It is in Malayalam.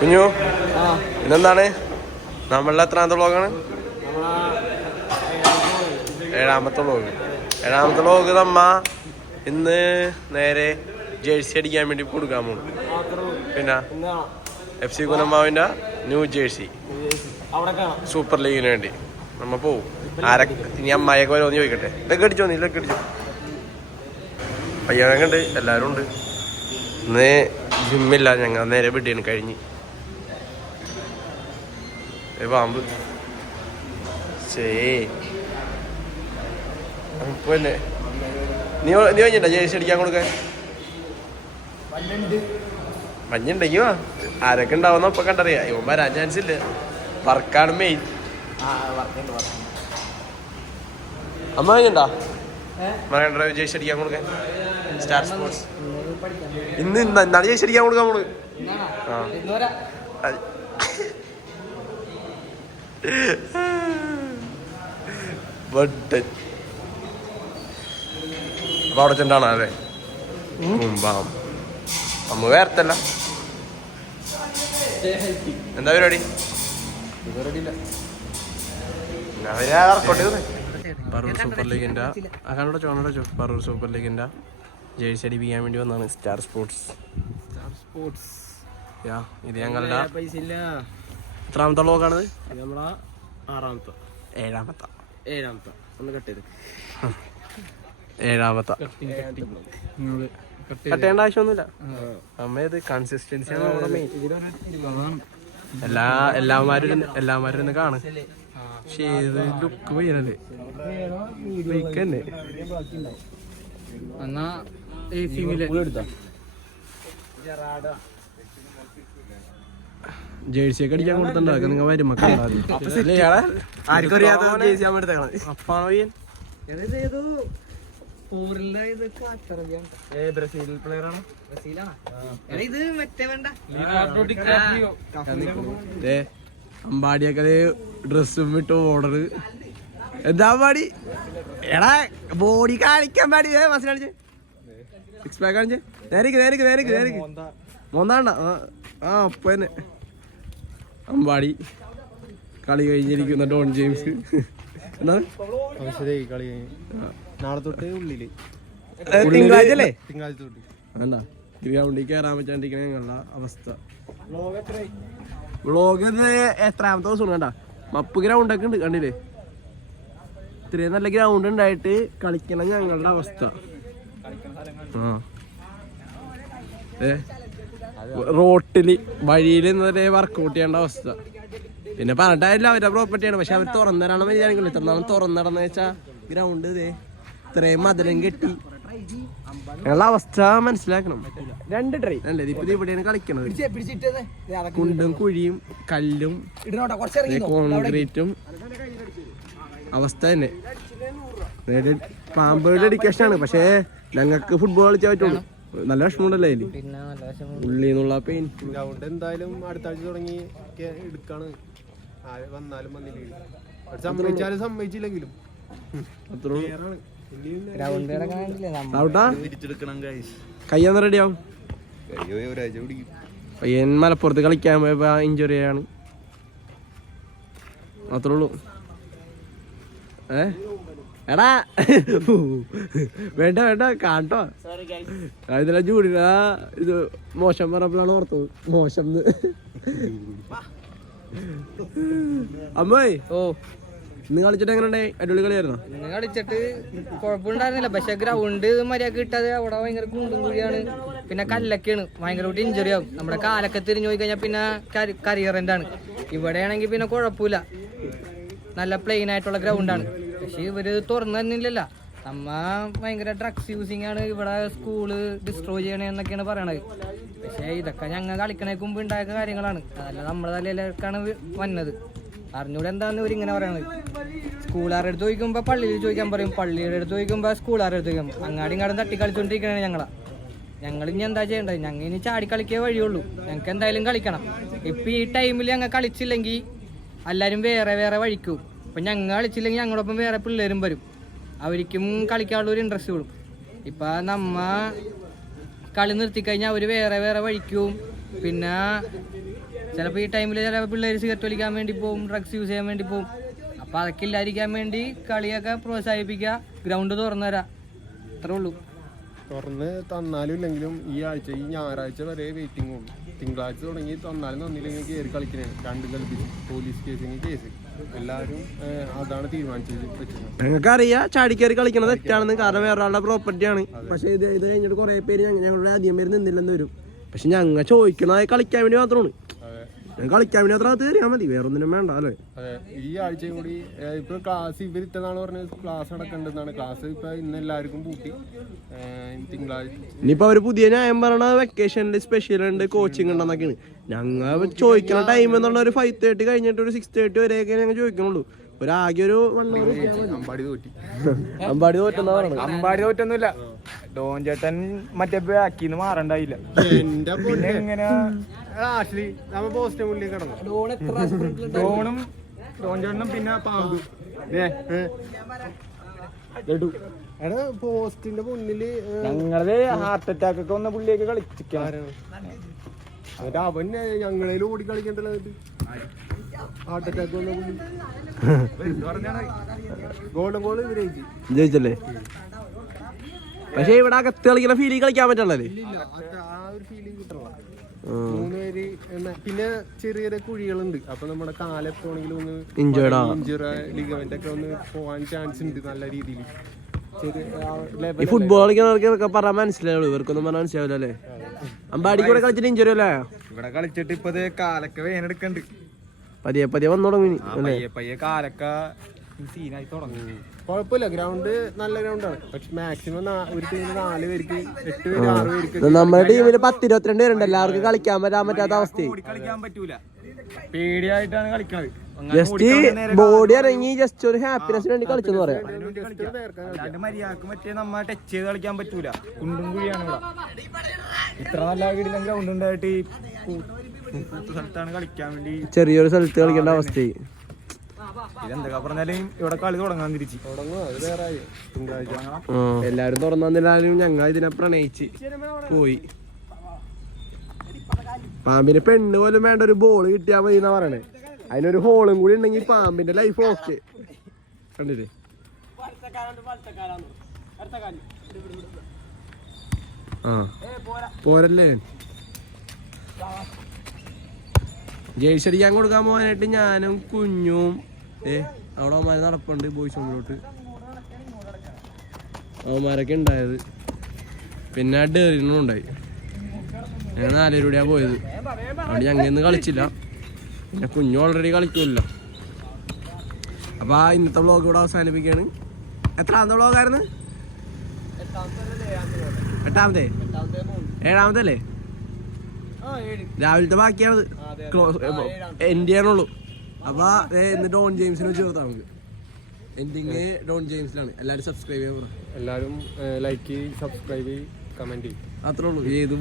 കുഞ്ഞു ഇന്നെന്താണ് നമ്മളുടെ എത്രാമത്തെ വ്ളോഗാണ്? ഏഴാമത്തെ വ്ളോഗ് നമ്മ ഇന്ന് നേരെ ജേഴ്സി അടിക്കാൻ വേണ്ടി കൊടുക്കാൻ പോകും. പിന്നെ FC കുന്നമ്മാവിൻ്റെ ന്യൂ ജേഴ്സി സൂപ്പർ ലീഗിന് വേണ്ടി നമ്മ പോവും. ഇനി അമ്മായിയൊക്കെ വരുമെന്ന് ചോദിക്കട്ടെ. ഇതൊക്കെ അടിച്ചോ, ഇതൊക്കെ അടിച്ചോ. പയ്യനൊക്കെ ഉണ്ട്, എല്ലാവരും ഉണ്ട്. ഇന്ന് ജിമ്മില്ല, ഞങ്ങൾ നേരെ വീട്ടിൽ കഴിഞ്ഞ്. പാമ്പ് പിന്നെ നീ കഴിഞ്ഞിട്ട ജേഴ്സി അടിക്കാൻ കൊടുക്കാൻ? മഞ്ഞുണ്ടെങ്കി വാ, ആരൊക്കെ ഉണ്ടാവുന്ന ഇപ്പൊ കണ്ടറിയാം. ഇവൻ വരാൻ ചാൻസ് ഇല്ല, വർക്കാണ് മെയിൻ. അമ്മ കഴിഞ്ഞിട്ടാ മകേണ്ട ജേഴ്സി അടിക്കാൻ കൊടുക്കാൻ? സ്റ്റാർ സ്പോർട്സ് ഇന്നാണ് ജേഴ്സി അടിക്കാൻ കൊടുക്കാൻ പോണ്. അപ്പൊ അവിടെ ചെണ്ടാണ് അതെ അമ്മ വേർത്തല്ല. എന്താ പരിപാടി? പറൂർ സൂപ്പർ ലീഗിന്റെ പറൂർ സൂപ്പർ ലീഗിന്റെ ജേഴ്സി അടിപ്പിക്കാൻ വേണ്ടി വന്നാണ് സ്റ്റാർ സ്പോർട്സ്. ഇത് ഞങ്ങളുടെ എത്രാമത്തെ വ്ളോഗാണിത്? ഏഴാമത്തെ കട്ടേണ്ട ആവശ്യമൊന്നുമില്ല. അമ്മ ഇത് കൺസിസ്റ്റൻസിയാണ് നമ്മുടെ മെയിൻ. എല്ലാമാരും ഇന്ന് കാണും. പക്ഷേ ഇത് ലുക്ക് പോയല്ലേ തന്നെ. ജേഴ്സിയൊക്കെ അടിക്കാൻ കൊടുത്തിട്ടുണ്ടാക്കുക നിങ്ങൾ വരുമ്പോ അപ്പാണോ അമ്പാടിയൊക്കെ ഡ്രസ്സും വിട്ട് ഓർഡർ. എന്താ പാടി എടാ ബോഡി കാണിക്കാൻ പാടി മസിൽ കാണിച്ച് സിക്സ് പാക്ക് കാണിച്ച് നേരിക്ക് മോന്താണ്ട. അപ്പൊ തന്നെ അമ്പാടി കളി കഴിഞ്ഞിരിക്കുന്ന ഡോൺ ജെയിംസ്. എന്താണ് കളി കഴിഞ്ഞ് നാളെ തൊട്ട് ഉള്ളില് തിങ്കളാഴ്ച തൊട്ട് വേണ്ട ഗ്രൗണ്ടിൽ കയറാൻ പറ്റാണ്ടിരിക്കണ ഞങ്ങളുടെ അവസ്ഥ. വ്ളോഗ് എത്രാമത്തെ ദിവസം കണ്ട മപ്പ് ഗ്രൗണ്ടൊക്കെ ഉണ്ട് കണ്ടില്ലേ? ഇത്രയും നല്ല ഗ്രൗണ്ട് ഉണ്ടായിട്ട് കളിക്കണം ഞങ്ങളുടെ അവസ്ഥ. റോട്ടില് വഴിയിൽ ഇന്നലെ വർക്കൗട്ട് ചെയ്യേണ്ട അവസ്ഥ. പിന്നെ പറഞ്ഞിട്ടായില്ല, അവരുടെ പ്രോപ്പർട്ടിയാണ്. പക്ഷെ അവർ തുറന്നിടാണ് വിചാരിക്കില്ല. ഇത്ര നാളും തുറന്നിടന്ന് വെച്ചാ ഗ്രൗണ്ട് ഇത്രയും മധുരം കെട്ടി ഞങ്ങളുടെ അവസ്ഥ മനസ്സിലാക്കണം. 2 ട്രൈ അല്ലേ ഇപ്പൊ ഇവിടെയാണ് കളിക്കണത്. കുണ്ടും കുഴിയും കല്ലും കോൺക്രീറ്റും അവസ്ഥ തന്നെ. പാമ്പ് ഡെഡിക്കേഷൻ ആണ്. പക്ഷേ ഞങ്ങൾക്ക് ഫുട്ബോൾ കളിച്ചാൽ പറ്റുള്ളൂ. നല്ല വിഷമമുണ്ടല്ലേ അതില് ഉള്ളിൽ നിന്നുള്ള പെയിൻ. ഗ്രൗണ്ട് എന്തായാലും അടുത്ത ആഴ്ച തുടങ്ങി എടുക്കാണ്. വന്നാലും വന്നില്ലെങ്കിലും സമ്മതിച്ചില്ലെങ്കിലും കയ്യാന്ന് റെഡിയാവും. പയ്യൻ മലപ്പുറത്ത് കളിക്കാൻ പോയപ്പോ ഇഞ്ചുറി ആണ്, അത്രേ ഉള്ളൂ. എടാ വേണ്ട കാട്ടോ. ഇതിലെ ചൂടിനാ ഇത് മോശം പറഞ്ഞപ്പോഴാണ് ഓർത്തത് മോശം. അമ്മായി ഇന്ന് കളിച്ചിട്ട് എങ്ങനെ? അടിപൊളി കളിയായിരുന്നോ? ഇന്ന് കളിച്ചിട്ട് കുഴപ്പമുണ്ടായിരുന്നില്ല. പക്ഷെ ഗ്രൗണ്ട് മര്യാദ കിട്ടാതെ അവിടെ ഭയങ്കര കുണ്ടും കുഴിയാണ്. പിന്നെ കല്ലൊക്കെയാണ്, ഭയങ്കരമായിട്ട് ഇഞ്ചുറി ആവും. നമ്മുടെ കാലൊക്കെ തിരിഞ്ഞു പോയി കഴിഞ്ഞാൽ പിന്നെ കരിയർ എന്താണ്. ഇവിടെയാണെങ്കിൽ പിന്നെ കുഴപ്പമില്ല, നല്ല പ്ലെയിൻ ആയിട്ടുള്ള ഗ്രൗണ്ടാണ്. പക്ഷെ ഇവര് തുറന്നു തന്നില്ലല്ല. നമ്മ ഭയങ്കര ഡ്രഗ്സ് യൂസിങ് ആണ്, ഇവിടെ സ്കൂള് ഡിസ്ട്രോയ് ചെയ്യണേ എന്നൊക്കെയാണ് പറയണത്. പക്ഷെ ഇതൊക്കെ ഞങ്ങൾ കളിക്കണേക്ക് മുമ്പ് ഉണ്ടായ കാര്യങ്ങളാണ്. അതല്ല നമ്മുടെ തലയിലേക്കാണ് വന്നത്. അറിഞ്ഞൂടെ എന്താന്ന് ഇവരിങ്ങനെ പറയണത്. സ്കൂളുകാരുടെ അടുത്ത് ചോദിക്കുമ്പോൾ പള്ളിയിൽ ചോദിക്കാൻ പറയും, പള്ളിയുടെ അടുത്ത് ചോദിക്കുമ്പോൾ സ്കൂളുകാരുടെ അടുത്ത് ചോദിക്കും. അങ്ങാടും ഇങ്ങാടും തട്ടി കളിച്ചോണ്ടിരിക്കണേ ഞങ്ങൾ ഇനി എന്താ ചെയ്യേണ്ടത്? ഞങ്ങൾ ഇനി ചാടി കളിക്കേ വഴിയുള്ളൂ. ഞങ്ങൾക്ക് എന്തായാലും കളിക്കണം. ഇപ്പം ഈ ടൈമിൽ ഞങ്ങൾ കളിച്ചില്ലെങ്കിൽ എല്ലാവരും വേറെ വഴിക്കും. അപ്പം ഞങ്ങൾ കളിച്ചില്ലെങ്കിൽ ഞങ്ങളൊപ്പം വേറെ പിള്ളേരും വരും, അവർക്കും കളിക്കാനുള്ളൊരു ഇൻട്രസ്റ്റ് കൂടും. ഇപ്പം നമ്മ കളി നിർത്തിക്കഴിഞ്ഞാൽ അവർ വേറെ വഴിക്കും പിന്നെ ചിലപ്പോൾ ഈ ടൈമിൽ ചില പിള്ളേർ സിഗരറ്റ് വലിക്കാൻ വേണ്ടി പോകും, ഡ്രഗ്സ് യൂസ് ചെയ്യാൻ വേണ്ടി പോകും. അപ്പോൾ അതൊക്കെ ഇല്ലാതിരിക്കാൻ വേണ്ടി കളിയൊക്കെ പ്രോത്സാഹിപ്പിക്കുക, ഗ്രൗണ്ട് തുറന്നു തരാം, അത്രേ ഉള്ളൂ. തുറന്ന് തന്നാലും ഇല്ലെങ്കിലും ഈ ആഴ്ച ഈ ഞായറാഴ്ച വരെ വെയിറ്റിംഗ് ഉള്ളൂ. തിങ്കളാഴ്ച തുടങ്ങി തന്നാലും തന്നില്ലെങ്കിൽ കയറി കളിക്കണേ. രണ്ടും കളിപ്പിച്ച് പോലീസ് കേസിന് കേസ് എല്ലാവരും അതാണ് തീരുമാനിച്ചത് വെച്ചത്. ഞങ്ങൾക്കറിയാം ചാടിക്കയറി കളിക്കണത് തെറ്റാണെന്ന്, കാരണം വേറൊരാളുടെ പ്രോപ്പർട്ടിയാണ്. പക്ഷേ ഇത് കഴിഞ്ഞിട്ട് കുറേ പേര് ഞങ്ങളുടെ അധികം പേര് നിന്നില്ലെന്ന് വരും. പക്ഷെ ഞങ്ങൾ ചോദിക്കണത് കളിക്കാൻ വേണ്ടി മാത്രമാണ്. കളിക്കാൻ വേണ്ടി അത്ര കയറിയാൽ മതി, വേറെ ഒന്നിനും വേണ്ട അല്ലേ. അതെ, ഈ ആഴ്ചയും കൂടി ഇപ്പൊ ക്ലാസ് ഇവരിത്തനാണ് പറഞ്ഞത് ക്ലാസ് നടക്കേണ്ടതാണ്. ക്ലാസ് ഇപ്പൊ ഇന്ന് എല്ലാവർക്കും പൂട്ടി. തിങ്കളാഴ്ച ഇനിയിപ്പോ അവര് പുതിയ ന്യായം പറയണ വെക്കേഷനിൽ സ്പെഷ്യൽ ഉണ്ട്, കോച്ചിങ് ഉണ്ടെന്നൊക്കെയാണ്. ഞങ്ങൾ ചോദിക്കണ ടൈം എന്നുള്ള ഒരു 5:30 കഴിഞ്ഞിട്ട് ഒരു 6:30 വരെയൊക്കെ ഞങ്ങൾ ചോദിക്കണുള്ളൂ. ഒരാകെ ഒരു അമ്പാടി തോറ്റി. അമ്പാടി തോറ്റെന്നാ പറയണത്. അമ്പാടി തോറ്റൊന്നുമില്ല, ഡോൺ ചേട്ടൻ മറ്റേ ബാക്കിന്ന് മാറണ്ടായില്ല. എന്റെ എങ്ങനെ നമ്മ പോസ്റ്റ് മുന്നിൽ കിടന്നു. ഡോണും ഡോൺ ചേട്ടനും പിന്നെ പാമ്പ് എടാ പോസ്റ്റിന്റെ മുന്നില് ഞങ്ങളത് ഹാർട്ട് അറ്റാക്ക് ഒക്കെ വന്ന പുള്ളിയൊക്കെ കളിച്ചിരിക്കാറ്. എന്നിട്ട് അവൻ ഞങ്ങളേൽ ഓടി കളിക്കണ്ടല്ലോ. ഹാർട്ട് അറ്റാക്ക് വന്ന പുള്ളി ഗോൾഡൻ ഗോൾ ഇവരേക്ക് ജയിച്ചല്ലേ. പക്ഷെ ഇവിടെ അകത്ത് കളിക്കുന്ന ഫീലിംഗ് കളിക്കാൻ പറ്റണല്ലേ, ആ ഒരു ഫീലിംഗ് കിട്ടണം. 3 പേര് പിന്നെ ചെറിയ ചെറിയ കുഴികളുണ്ട്. അപ്പൊ നമ്മുടെ കാലെപ്പോണെങ്കിലും ഒന്ന് ഇഞ്ചുറി ലിഗമെന്റ് ഒക്കെ ഒന്ന് പോവാൻ ചാൻസ് ഉണ്ട് നല്ല രീതിയിൽ. ഈ ഫുട്ബോൾ കളിക്കുന്നവർക്ക് പറയാൻ മനസ്സിലാവുള്ളൂ, ഇവർക്കൊന്നും പറഞ്ഞാൽ മനസ്സിലാവില്ല അല്ലേ. അമ്പാടിക്ക് ഇവിടെ കളിച്ചിട്ട് ഇഞ്ചുറി അല്ലേ? ഇവിടെ കളിച്ചിട്ട് ഇപ്പൊ കാലൊക്കെ വേനെടുക്കണ്ട്, പതിയെ പതിയെ വന്നു തുടങ്ങി. പയ്യെ കാലൊക്കെ സീനായി തുടങ്ങി. കുഴപ്പമില്ല, ഗ്രൗണ്ട് നല്ല ഗ്രൗണ്ടാണ്. പക്ഷെ മാക്സിമം ഒരു ടീമിൽ 4 പേർക്ക് 8 പേര് 6 പേർക്ക് നമ്മുടെ ടീമിൽ 10-22 പേരുണ്ട്. എല്ലാവർക്കും കളിക്കാൻ പറ്റാത്ത അവസ്ഥ. കളിക്കാൻ പറ്റൂല, പേടിയായിട്ടാണ് കളിക്കണത്. ജസ്റ്റ് ബോഡി ഇറങ്ങി ജസ്റ്റ് ഒരു ഹാപ്പിനെസ്സിന് വേണ്ടി കളിച്ചെന്ന് പറയാം. മര്യാദക്ക് മറ്റേ നമ്മ ടച്ച് ചെയ്ത് കളിക്കാൻ പറ്റൂല, കുണ്ടും കുഴിയാണ് ഇവിടെ. ഇത്ര നല്ല വീടിലും ഗ്രൗണ്ട് ഉണ്ടായിട്ട് സ്ഥലത്താണ് കളിക്കാൻ വേണ്ടി, ചെറിയൊരു സ്ഥലത്ത് കളിക്കേണ്ട അവസ്ഥയായി. ഇതെന്തൊക്കെ പറഞ്ഞാലും ഇവിടെ കളി തുടങ്ങാൻ തിരിച്ച് തുടങ്ങും. അത് വേറെ തിങ്കളാഴ്ച എല്ലാരും തുറന്നില്ലാലും ഞങ്ങൾ ഇതിനെ പ്രണയിച്ച് പോയി. പാമ്പിന് പെണ്ണ് പോലും വേണ്ട, ഒരു ബോൾ കിട്ടിയാൽ മതി എന്നാ പറയണേ. അതിനൊരു ഹോളും കൂടി ഉണ്ടെങ്കിൽ പാമ്പിന്റെ ലൈഫ് ഓക്കെ. കണ്ടില്ലേ, ആ പോരല്ലേ. ജേഴ്സി അടിക്കാൻ കൊടുക്കാൻ പോകാനായിട്ട് ഞാനും കുഞ്ഞും അവിടെ അവന്മാര് നടപ്പുണ്ട് ബോയ്സ് ഹോമിലോട്ട്. അവന്മാരൊക്കെ ഉണ്ടായത്. പിന്നെ ഡെറിനും ഉണ്ടായി. ഞങ്ങൾ 4 പേരും കൂടിയാണ് പോയത്. അവിടെ ഞങ്ങൾ കളിച്ചില്ല, പിന്നെ കുഞ്ഞു ഓൾറെഡി കളിക്കുമല്ലോ. അപ്പോൾ ഇന്നത്തെ വ്ളോഗ് ഇവിടെ അവസാനിപ്പിക്കുകയാണ്. എത്രാമത്തെ വ്ളോഗായിരുന്നു? 8ാമത്തെ 7ാമത്തെ അല്ലേ? രാവിലത്തെ ബാക്കിയാണത്, എൻഡ് ചെയ്യാനുള്ളൂ. അപ്പോൾ ഇന്ന് ഡോൺ ജെയിംസിനെ ചേർത്താൽ നമുക്ക്. എൻഡിങ് ഡോൺ ജെയിംസിലാണ്. എല്ലാവരും സബ്സ്ക്രൈബ് ചെയ്യാൻ പറ. എല്ലാവരും ലൈക്ക് ചെയ്യും, സബ്സ്ക്രൈബ് ചെയ്യും, കമന്റ് ചെയ്യും. അത്രേ ഉള്ളൂ. ഏത്